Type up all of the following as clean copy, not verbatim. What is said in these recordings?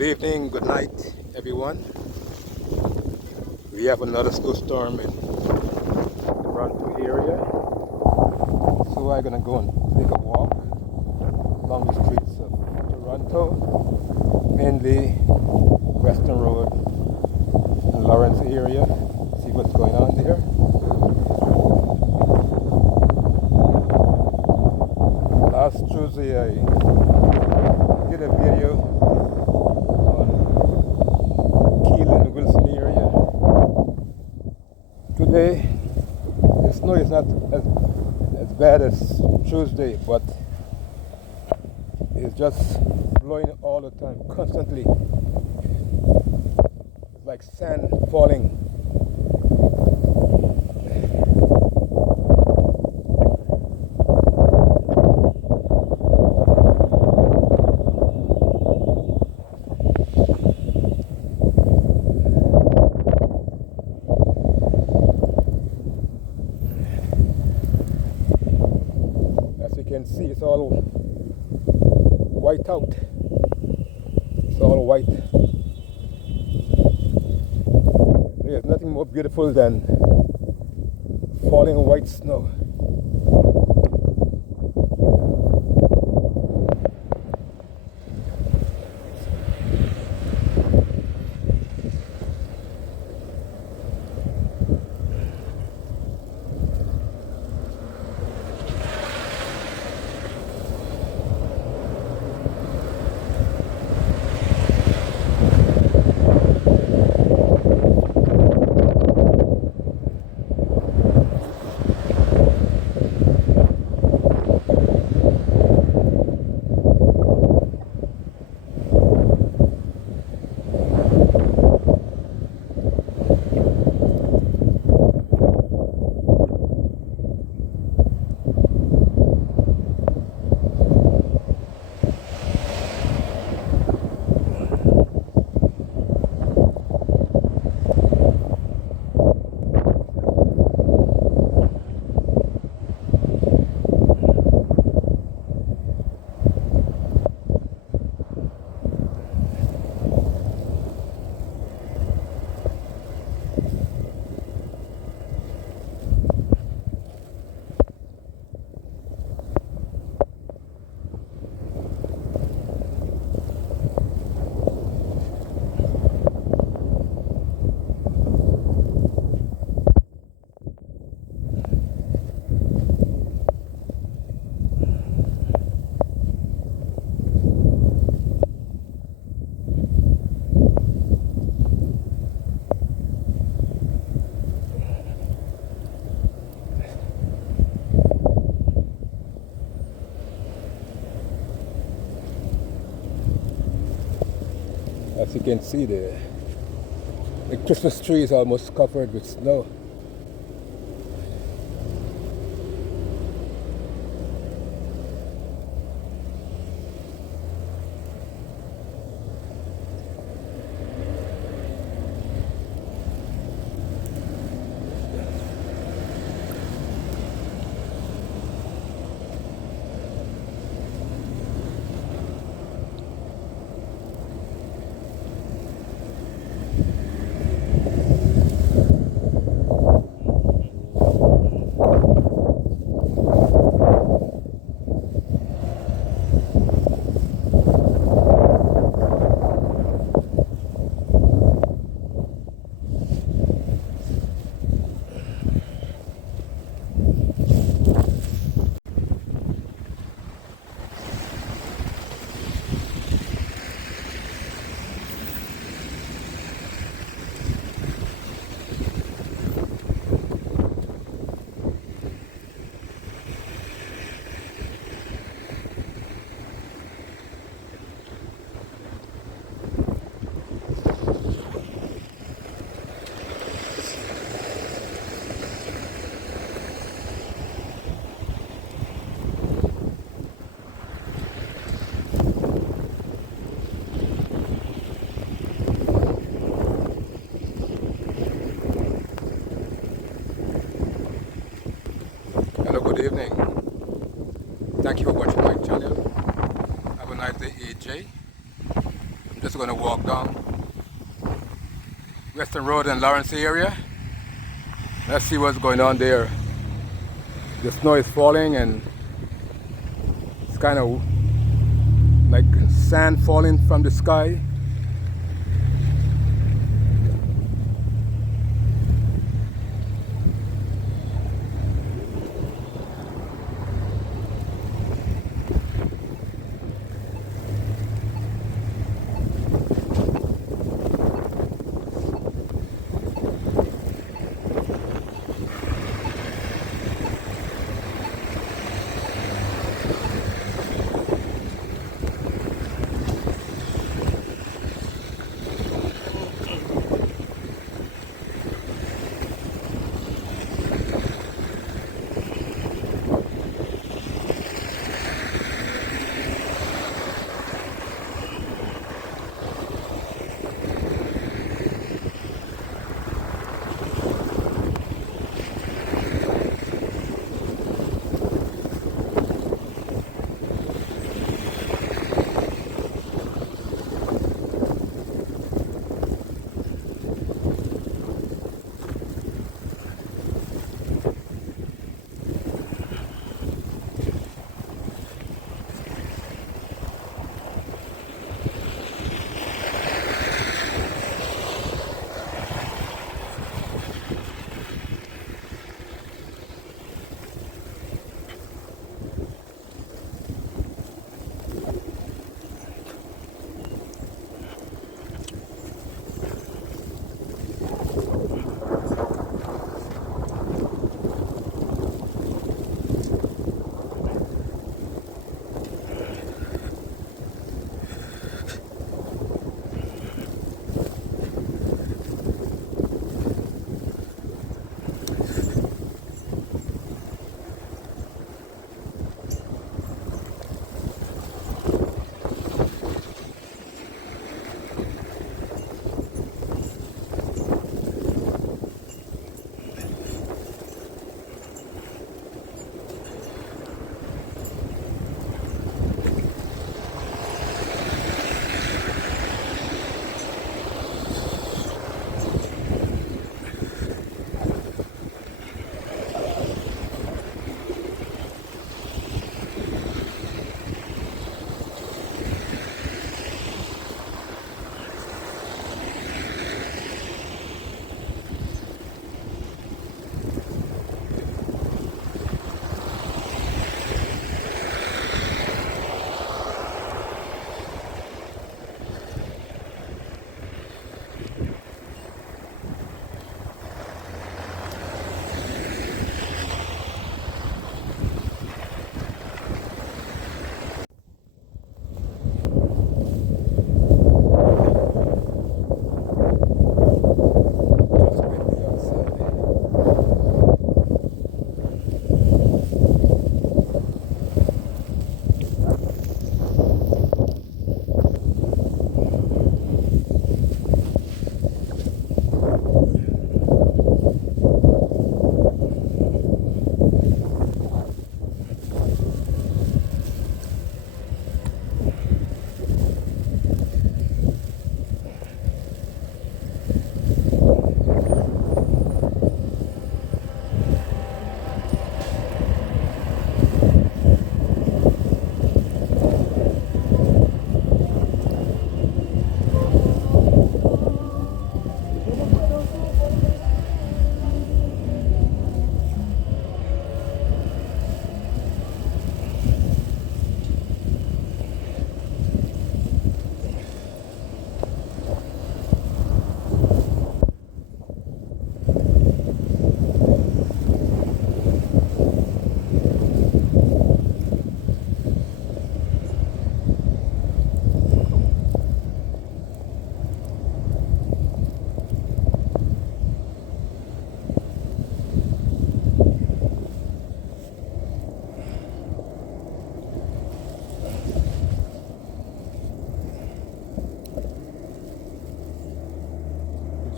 Good evening, good night, everyone. We have another snowstorm in the Toronto area, so I'm gonna go and take a walk along the streets of Toronto, mainly Western Road and Lawrence area, see what's going on there. Last Tuesday I did a video on Keelan Wilson area. Today the snow is not as bad as Tuesday, but it's just blowing all the time, constantly. It's like sand falling. As you can see, it's all white out. It's all white. There's nothing more beautiful than falling white snow. As you can see, the Christmas tree is almost covered with snow. Hello, good evening. Thank you for watching my channel. Have a nice day, AJ. Just gonna walk down Western Road in Lawrence area. Let's see what's going on there. The snow is falling and it's kind of like sand falling from the sky.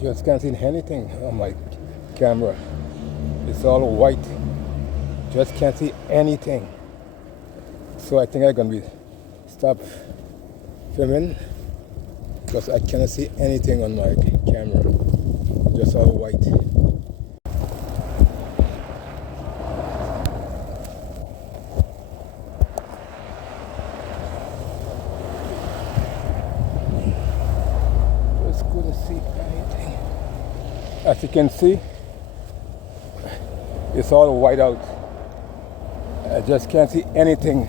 Just can't see anything on my camera. It's all white. Just can't see anything. So I think I'm gonna be stop filming because I cannot see anything on my camera, just all white. Just couldn't see anything. As you can see, it's all white out. I just can't see anything.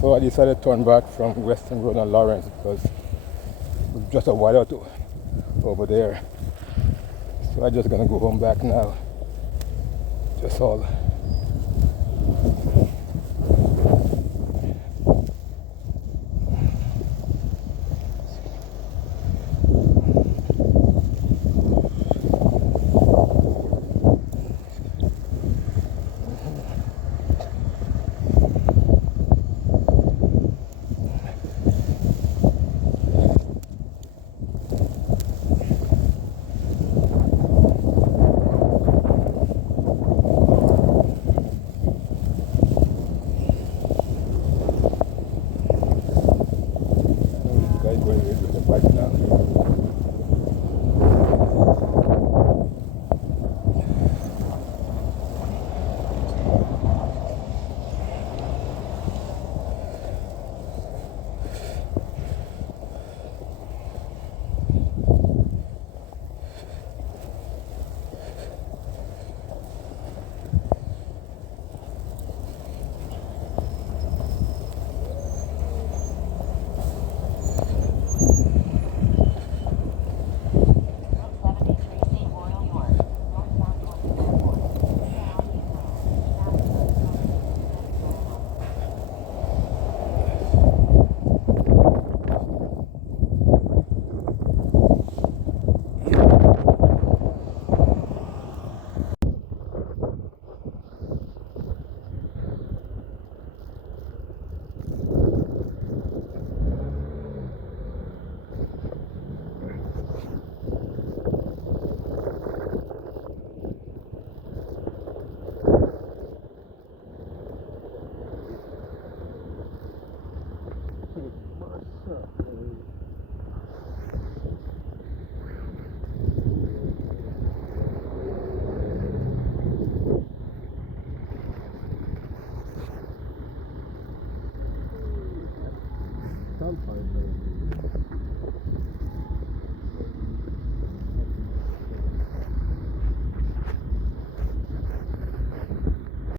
So I decided to turn back from Western Road and Lawrence because it's just a white out over there. So I'm just gonna go home back now. Just all. Going with the bike now.